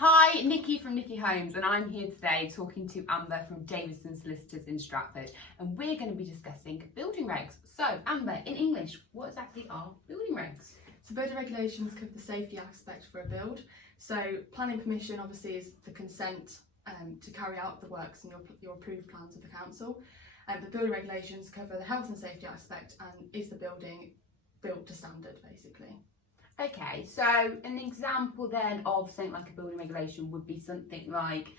Hi, Nikki from Nikki Homes, and I'm here today talking to Amber from Davisons Solicitors in Stratford, and we're going to be discussing building regs. So, Amber, in English, what exactly are building regs? So building regulations cover the safety aspect for a build. So planning permission obviously is the consent to carry out the works and your approved plans of the council. The building regulations cover the health and safety aspect and is the building built to standard basically. Okay, so an example then of something like a building regulation would be something like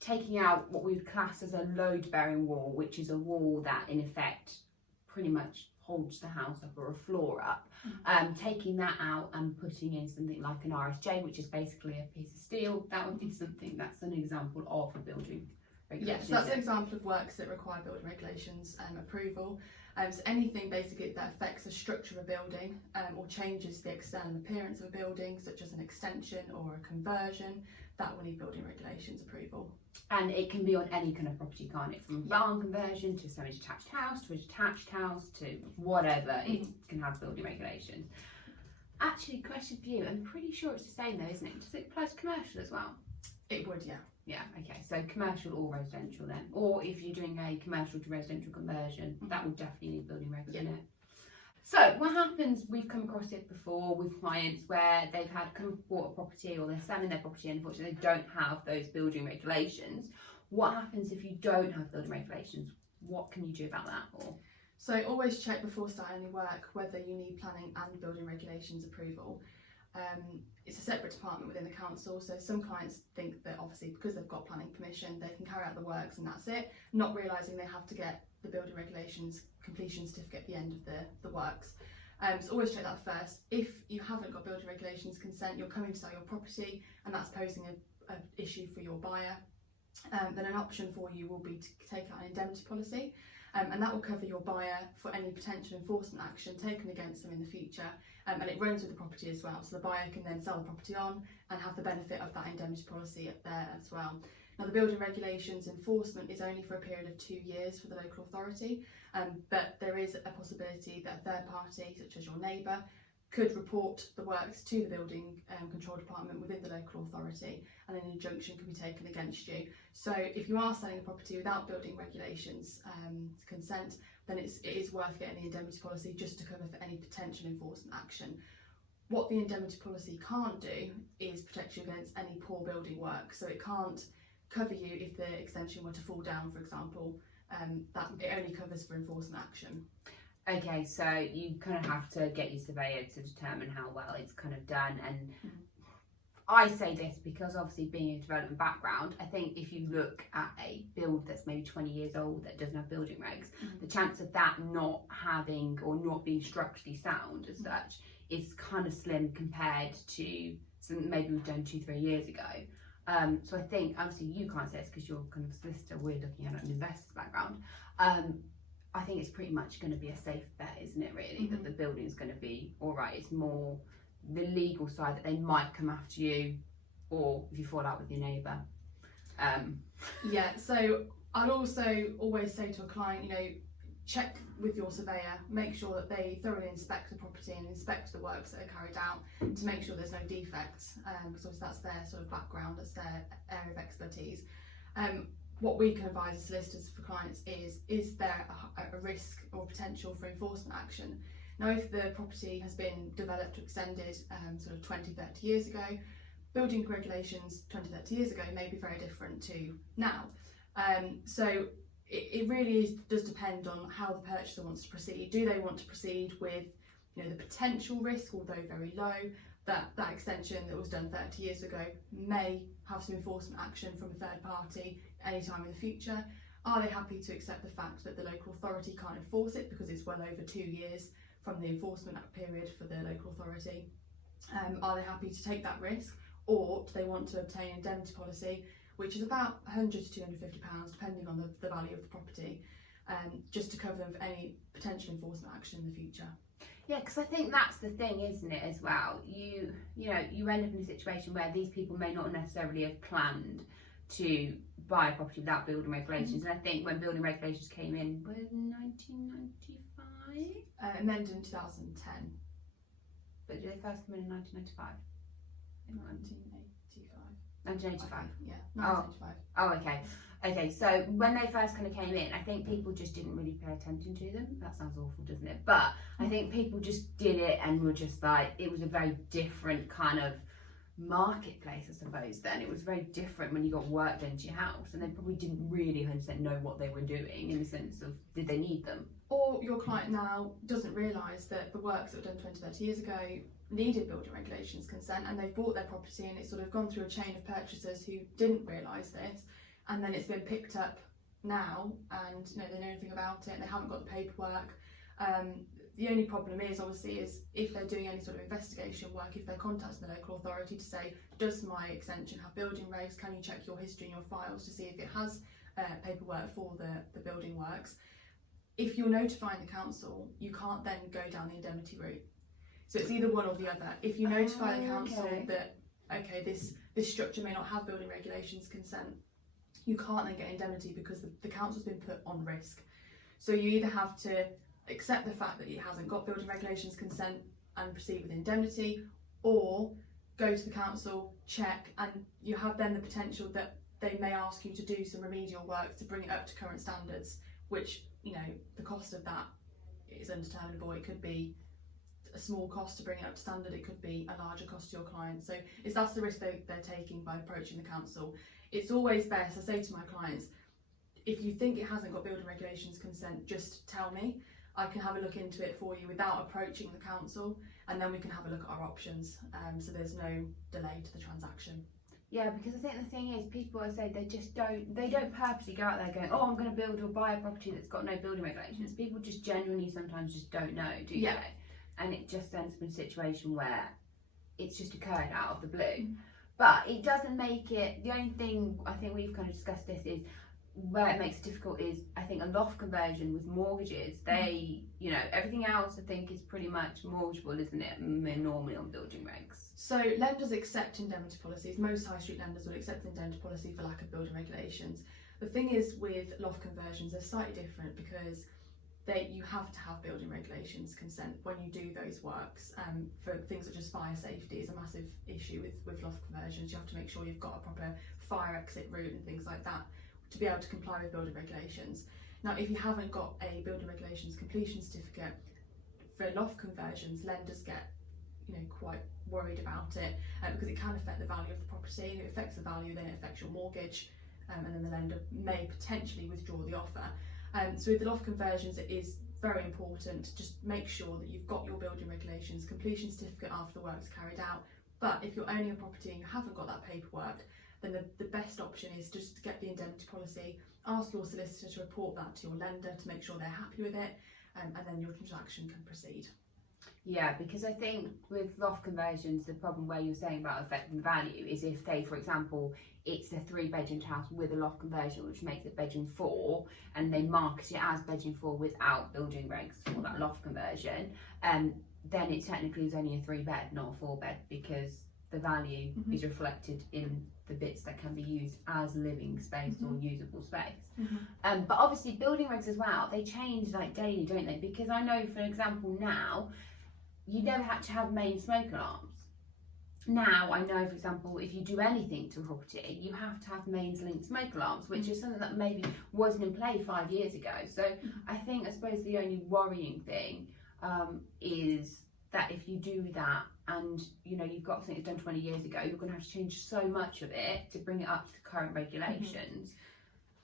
taking out what we would class as a load-bearing wall, which is a wall that in effect pretty much holds the house up or a floor up. Taking that out and putting in something like an RSJ, which is basically a piece of steel, that would be something that's an example of a building regulation. Yes, that's an example of works that require building regulations approval. So anything basically that affects the structure of a building or changes the external appearance of a building, such as an extension or a conversion, that will need building regulations approval. And it can be on any kind of property, can't it? From a barn conversion to semi-detached house to a detached house to whatever, it can have building regulations. Actually, question for you, I'm pretty sure it's the same though, isn't it? Does it apply to commercial as well? It would, yeah. Yeah, okay, so commercial or residential then. Or if you're doing a commercial to residential conversion, that will definitely need building regs in it. So what happens, we've come across it before with clients where they've had bought a property or they're selling their property and unfortunately they don't have those building regulations. What happens if you don't have building regulations? What can you do about that? So always check before starting any work whether you need planning and building regulations approval. It's a separate department within the council, so some clients think that obviously because they've got planning permission they can carry out the works and that's it, not realising they have to get the building regulations completion certificate at the end of the works. So always check that first. If you haven't got building regulations consent, you're coming to sell your property and that's posing an issue for your buyer, then an option for you will be to take out an indemnity policy. And that will cover your buyer for any potential enforcement action taken against them in the future, and it runs with the property as well, so the buyer can then sell the property on and have the benefit of that indemnity policy there as well. Now the building regulations enforcement is only for a period of 2 years for the local authority, but there is a possibility that a third party, such as your neighbour, could report the works to the building control department within the local authority and an injunction can be taken against you. So if you are selling a property without building regulations consent, then it is worth getting the indemnity policy just to cover for any potential enforcement action. What the indemnity policy can't do is protect you against any poor building work, so it can't cover you if the extension were to fall down, for example. That it only covers for enforcement action. Okay, so you kind of have to get your surveyor to determine how well it's kind of done. And I say this because obviously being a development background, I think if you look at a build that's maybe 20 years old that doesn't have building regs, the chance of that not having or not being structurally sound as such is kind of slim compared to something maybe we've done 2-3 years ago. So I think obviously you can't say this because you're kind of a solicitor, we're looking at an investor's background. I think it's pretty much going to be a safe bet, isn't it, really, that the building's going to be all right. It's more the legal side that they might come after you or if you fall out with your neighbour. Yeah, so I'd also always say to a client, check with your surveyor, make sure that they thoroughly inspect the property and inspect the works that are carried out to make sure there's no defects, because obviously that's their sort of background, that's their area of expertise. What we can advise as solicitors for clients is there a risk or potential for enforcement action? Now, if the property has been developed or extended sort of 20-30 years ago, building regulations 20-30 years ago may be very different to now. So it really does depend on how the purchaser wants to proceed. Do they want to proceed with the potential risk, although very low, that extension that was done 30 years ago may have some enforcement action from a third party anytime in the future? Are they happy to accept the fact that the local authority can't enforce it because it's well over 2 years from the enforcement period for the local authority? Are they happy to take that risk, or do they want to obtain an indemnity policy, which is about £100 to £250 depending on the value of the property, just to cover them for any potential enforcement action in the future? Yeah, because I think that's the thing, isn't it, as well? You end up in a situation where these people may not necessarily have planned to buy a property without building regulations. And I think when building regulations came in, was 1995? Amended in 2010. But did they first come in 1995? In 1985. 1985. Yeah, 1985. Oh, okay. Okay, so when they first kind of came in, I think people just didn't really pay attention to them. That sounds awful, doesn't it? But I think people just did it and were just like, it was a very different kind of marketplace, I suppose. Then it was very different when you got work done to your house, and they probably didn't really 100% know what they were doing in the sense of, did they need them? Or your client now doesn't realise that the works that were done 20, 30 years ago needed building regulations consent, and they've bought their property and it's sort of gone through a chain of purchasers who didn't realise this, and then it's been picked up now and they know anything about it and they haven't got the paperwork. The only problem is obviously is if they're doing any sort of investigation work, if they're contacting the local authority to say, does my extension have building regs, can you check your history and your files to see if it has paperwork for the building works. If you're notifying the council, you can't then go down the indemnity route. So it's either one or the other. If you notify the council that, okay, this structure may not have building regulations consent, you can't then get indemnity because the council's been put on risk. So you either have to accept the fact that it hasn't got building regulations consent and proceed with indemnity, or go to the council, check, and you have then the potential that they may ask you to do some remedial work to bring it up to current standards, which, the cost of that is undeterminable. It could be a small cost to bring it up to standard, it could be a larger cost to your client. So that's the risk they're taking by approaching the council. It's always best, I say to my clients, if you think it hasn't got building regulations consent, just tell me. I can have a look into it for you without approaching the council, and then we can have a look at our options, so there's no delay to the transaction. Yeah, because I think the thing is, people, I say, they don't purposely go out there going, oh, I'm going to build or buy a property that's got no building regulations. People just genuinely sometimes just don't know, do they? And it just ends up in a situation where it's just occurred out of the blue. But it doesn't make it, the only thing I think we've kind of discussed this is, where it makes it difficult is, I think, a loft conversion with mortgages, they, everything else I think is pretty much mortgageable, isn't it? Normally on building regs. So lenders accept indemnity policies. Most high street lenders will accept indemnity policy for lack of building regulations. The thing is with loft conversions, they're slightly different because you have to have building regulations consent when you do those works. For things such as fire safety is a massive issue with loft conversions. You have to make sure you've got a proper fire exit route and things like that to be able to comply with building regulations. Now, if you haven't got a building regulations completion certificate for loft conversions, lenders get quite worried about it because it can affect the value of the property. If it affects the value, then it affects your mortgage, and then the lender may potentially withdraw the offer. So with the loft conversions, it is very important to just make sure that you've got your building regulations completion certificate after the work's carried out. But if you're owning a property and you haven't got that paperwork, then the best option is just to get the indemnity policy, ask your solicitor to report that to your lender to make sure they're happy with it, and then your transaction can proceed. Yeah, because I think with loft conversions, the problem where you're saying about affecting value is if they, for example, it's a 3-bedroom house with a loft conversion, which makes it bedroom 4, and they market it as bedroom 4 without building regs for that loft conversion, then it technically is only a 3-bed, not a 4-bed, because the value is reflected in the bits that can be used as living space or usable space. But obviously building regs as well, they change like daily, don't they? Because I know, for example, now you never had to have main smoke alarms. Now I know, for example, if you do anything to a property, you have to have mains linked smoke alarms, which is something that maybe wasn't in play 5 years ago. So I suppose the only worrying thing is that if you do that and you've got something that's done 20 years ago, you're going to have to change so much of it to bring it up to the current regulations.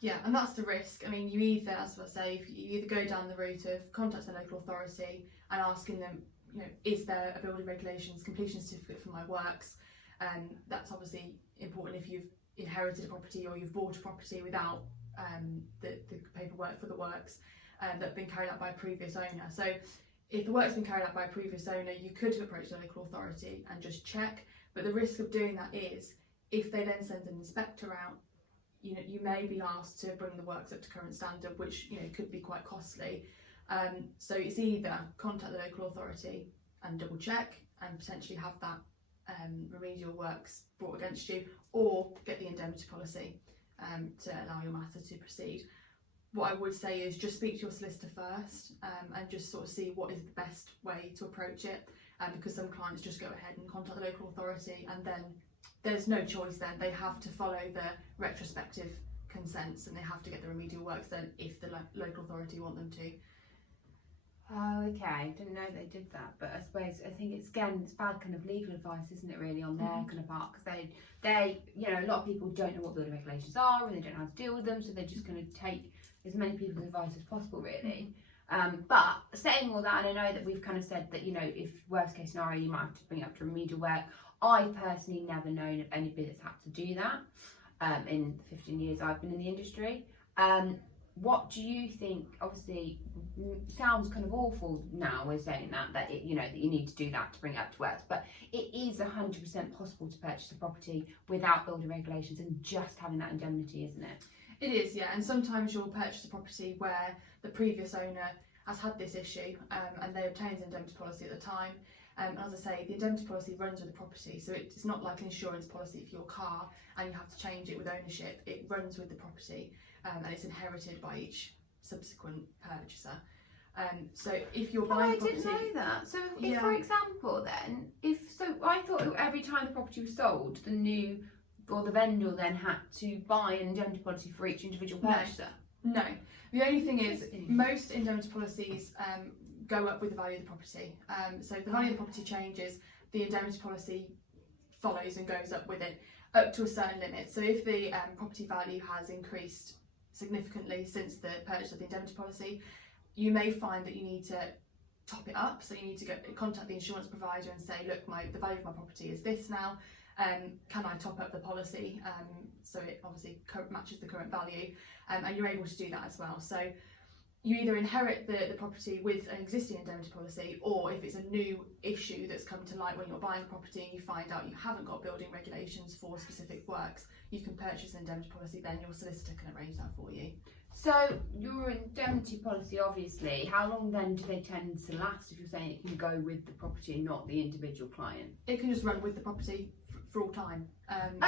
Yeah, and that's the risk. I mean, you either, as I say, if you either go down the route of contacting the local authority and asking them, is there a building regulations completion certificate for my works? That's obviously important if you've inherited a property or you've bought a property without the paperwork for the works that have been carried out by a previous owner. So if the work's been carried out by a previous owner, you could approach the local authority and just check. But the risk of doing that is, if they then send an inspector out, you may be asked to bring the works up to current standard, which could be quite costly. So it's either contact the local authority and double check and potentially have that remedial works brought against you, or get the indemnity policy to allow your matter to proceed. What I would say is just speak to your solicitor first and just sort of see what is the best way to approach it, because some clients just go ahead and contact the local authority and then there's no choice then. They have to follow the retrospective consents and they have to get the remedial works done if the local authority want them to. Oh, okay. Didn't know they did that, but I suppose I think it's bad kind of legal advice, isn't it? Really on their kind of part, because they a lot of people don't know what building regulations are and they don't know how to deal with them, so they're just going to take as many people's advice as possible, really. But saying all that, and I know that we've kind of said that if worst case scenario you might have to bring it up to remedial work. I've personally never known of anybody that's had to do that in the 15 years I've been in the industry. What do you think? Obviously, sounds kind of awful now we're saying that you need to do that to bring it up to works, but it is 100% possible to purchase a property without building regulations and just having that indemnity, isn't it? It is, yeah. And sometimes you'll purchase a property where the previous owner has had this issue and they obtained an indemnity policy at the time. As I say, the indemnity policy runs with the property, so it's not like an insurance policy for your car and you have to change it with ownership. It runs with the property and it's inherited by each subsequent purchaser. So if you're buying property... I didn't know that. So if, for example, then, I thought every time the property was sold, the vendor then had to buy an indemnity policy for each individual purchaser. No. The only thing is, most indemnity policies go up with the value of the property. So if the value of the property changes, the indemnity policy follows and goes up with it up to a certain limit. So if the property value has increased significantly since the purchase of the indemnity policy, you may find that you need to top it up. So you need to contact the insurance provider and say, look, the value of my property is this now. Can I top up the policy so it obviously matches the current value, and you're able to do that as well. So you either inherit the property with an existing indemnity policy, or if it's a new issue that's come to light when you're buying a property and you find out you haven't got building regulations for specific works, you can purchase an indemnity policy, then your solicitor can arrange that for you. So your indemnity policy, obviously, how long then do they tend to last if you're saying it can go with the property and not the individual client? It can just run with the property for all time.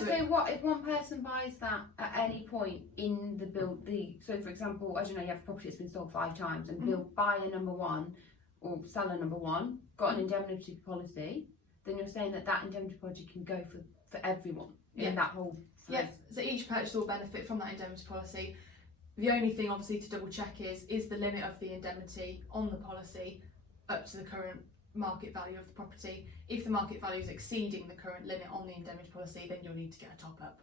So what if one person buys that at any point in the so for example, I don't know, you have a property that's been sold 5 times and buyer number 1 or seller number 1 got an indemnity policy, then you're saying that indemnity policy can go for everyone in that whole phase. Yes, so each purchaser will benefit from that indemnity policy. The only thing obviously to double check is the limit of the indemnity on the policy up to the current market value of the property. If the market value is exceeding the current limit on the indemnity policy, then you'll need to get a top up.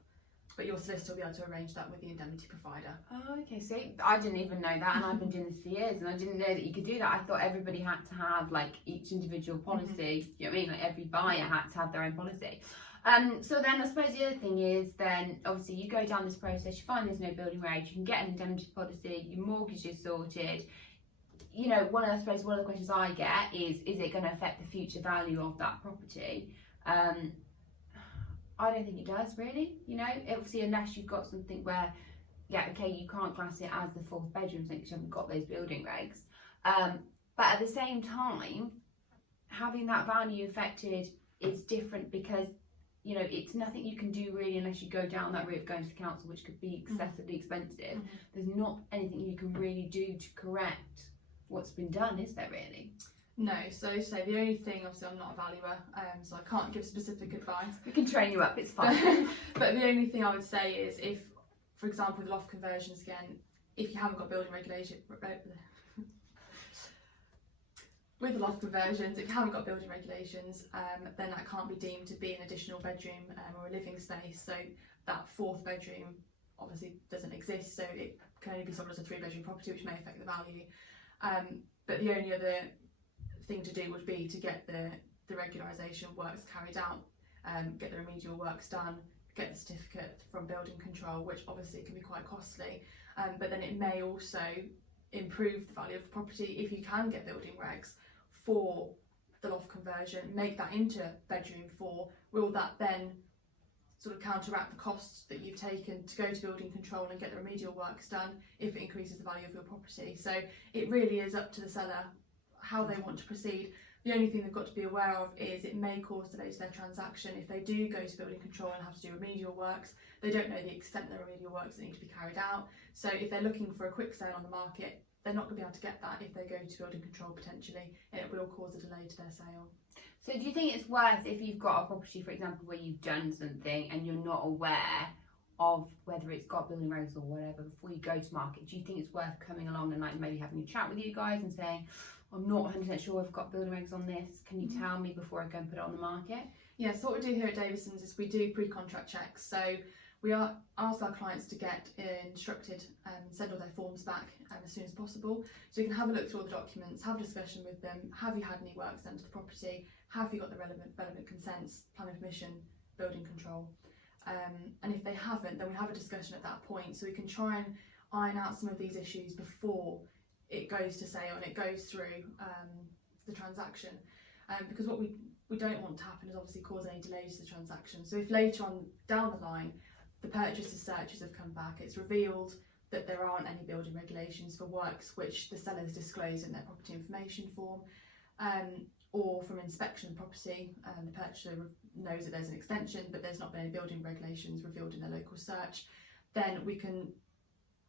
But your solicitor will be able to arrange that with the indemnity provider. Oh, okay. See, I didn't even know that, and I've been doing this for years, and I didn't know that you could do that. I thought everybody had to have each individual policy. You know what I mean? Every buyer had to have their own policy. So then I suppose the other thing is then obviously you go down this process, you find there's no building regs, you can get an indemnity policy, your mortgage is sorted. One of the questions I get is it going to affect the future value of that property? I don't think it does really, obviously unless you've got something where, you can't class it as the 4th bedroom because you haven't got those building regs. But at the same time, having that value affected is different because it's nothing you can do really unless you go down that route of going to the council, which could be excessively expensive. There's not anything you can really do to correct what's been done, is there really? No, so the only thing, obviously I'm not a valuer, so I can't give specific advice. We can train you up, it's fine. But the only thing I would say is if, for example, with loft conversions again, if you haven't got building regulation, with the loft conversions, if you haven't got building regulations, then that can't be deemed to be an additional bedroom or a living space. So that 4th bedroom obviously doesn't exist, so it can only be sold as a 3-bedroom property, which may affect the value. But the only other thing to do would be to get the regularisation works carried out, get the remedial works done, get the certificate from building control, which obviously can be quite costly, but then it may also improve the value of the property if you can get building regs for the loft conversion, make that into bedroom 4. Will that then sort of counteract the costs that you've taken to go to building control and get the remedial works done if it increases the value of your property? So it really is up to the seller how they want to proceed. The only thing they've got to be aware of is it may cause delay to their transaction if they do go to building control and have to do remedial works. They don't know the extent of the remedial works that need to be carried out. So if they're looking for a quick sale on the market, they're not going to be able to get that if they go to building control potentially, and it will cause a delay to their sale. So do you think it's worth, if you've got a property, for example, where you've done something and you're not aware of whether it's got building regs or whatever before you go to market, do you think it's worth coming along and like maybe having a chat with you guys and saying, I'm not 100% sure I've got building regs on this, can you tell me before I go and put it on the market? Yeah, so what we do here at Davisons is we do pre-contract checks. So we ask our clients to get instructed and send all their forms back as soon as possible. So you can have a look through all the documents, have a discussion with them. Have you had any works done to the property? Have you got the relevant consents, planning permission, building control? And if they haven't, then we have a discussion at that point. So we can try and iron out some of these issues before it goes to sale and it goes through the transaction. Because what we don't want to happen is obviously cause any delays to the transaction. So if later on down the line, the purchaser's searches have come back, it's revealed that there aren't any building regulations for works which the sellers disclose in their property information form, or from inspection of the property, the purchaser knows that there's an extension but there's not been any building regulations revealed in their local search, then we can,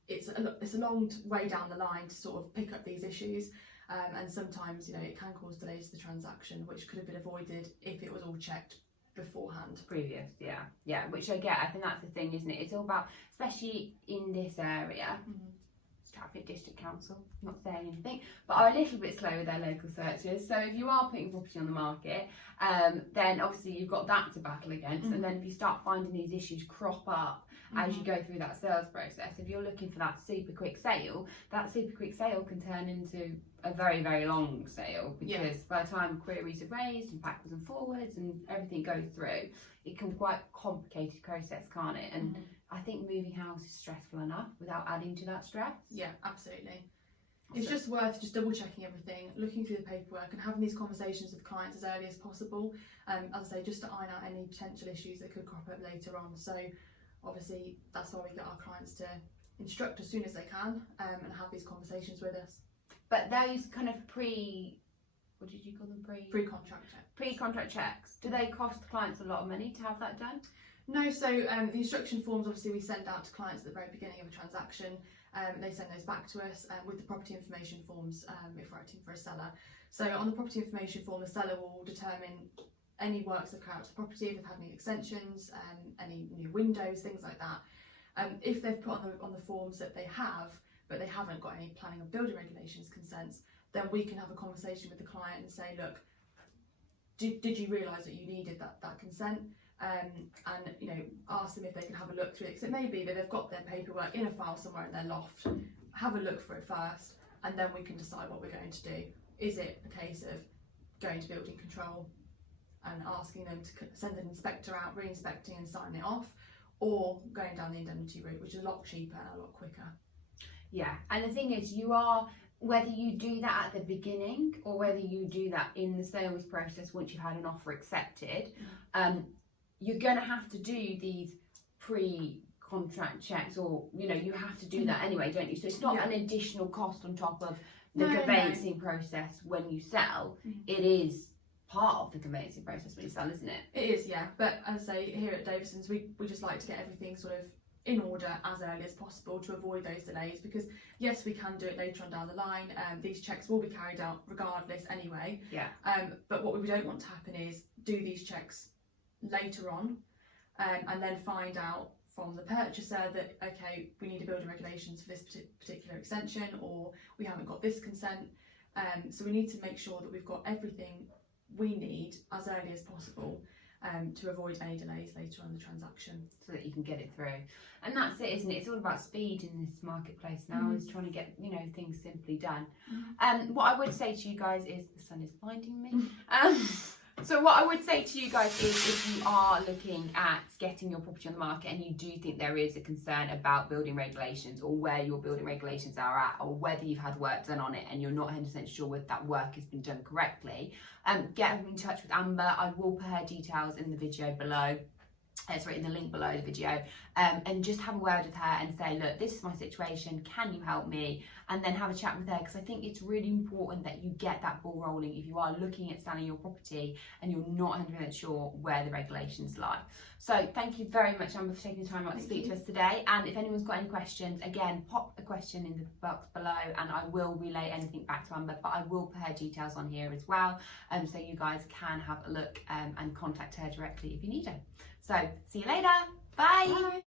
it's a long way down the line to sort of pick up these issues, and sometimes, you know, it can cause delays to the transaction which could have been avoided if it was all checked beforehand. Previous, yeah, which I get. I think that's the thing, isn't it? It's all about, especially in this area, Stratford District Council, not saying anything, but are a little bit slow with their local searches. So if you are putting property on the market, then obviously you've got that to battle against. And then if you start finding these issues crop up as you go through that sales process, if you're looking for that super quick sale, that super quick sale can turn into a very, very long sale, because by the time queries are raised and backwards and forwards and everything goes through, it can be quite a complicated process, can't it? And I think moving house is stressful enough without adding to that stress. Yeah, absolutely. It's just worth just double checking everything, looking through the paperwork and having these conversations with clients as early as possible. As I say, just to iron out any potential issues that could crop up later on. So obviously that's why we get our clients to instruct as soon as they can, and have these conversations with us. But those kind of what did you call them? Pre-contract checks. Pre-contract checks, do they cost clients a lot of money to have that done? No, so the instruction forms obviously we send out to clients at the very beginning of a transaction. They send those back to us with the property information forms if we're acting for a seller. So on the property information form, the seller will determine any works they've carried out to the property, if they've had any extensions, any new windows, things like that. If they've put on the forms that they have, but they haven't got any planning or building regulations consents, then we can have a conversation with the client and say, look, did you realise that you needed that consent? And you know, ask them if they can have a look through it, because it may be that they've got their paperwork in a file somewhere in their loft. Have a look for it first, and then we can decide what we're going to do. Is it a case of going to building control and asking them to send an inspector out, re-inspecting and signing it off, or going down the indemnity route, which is a lot cheaper and a lot quicker? Yeah, and the thing is, whether you do that at the beginning or whether you do that in the sales process once you've had an offer accepted, you're going to have to do these pre-contract checks, or you know, you have to do that anyway, don't you? So it's not an additional cost on top of the conveyancing process when you sell. It is part of the conveyancing process when you sell, isn't it? It is, yeah. But as I say, here at Davisons, we just like to get everything sort of in order as early as possible to avoid those delays, because yes, we can do it later on down the line. These checks will be carried out regardless anyway. Yeah. But what we don't want to happen is do these checks later on, and then find out from the purchaser that, okay, we need a building regulations for this particular extension, or we haven't got this consent. So we need to make sure that we've got everything we need as early as possible, to avoid any delays later on in the transaction, so that you can get it through. And that's it, isn't it? It's all about speed in this marketplace now, is trying to get, you know, things simply done. What I would say to you guys is, the sun is blinding me. So what I would say to you guys is, if you are looking at getting your property on the market and you do think there is a concern about building regulations, or where your building regulations are at, or whether you've had work done on it and you're not 100% sure whether that work has been done correctly, get in touch with Amber. I will put her details in the video below. in the link below the video, and just have a word with her and say, look, this is my situation, can you help me? And then have a chat with her, because I think it's really important that you get that ball rolling if you are looking at selling your property and you're not 100% sure where the regulations lie. So thank you very much, Amber, for taking the time out to speak to us today. And if anyone's got any questions, again, pop a question in the box below and I will relay anything back to Amber, but I will put her details on here as well, so you guys can have a look and contact her directly if you need her. So see you later. Bye. Bye.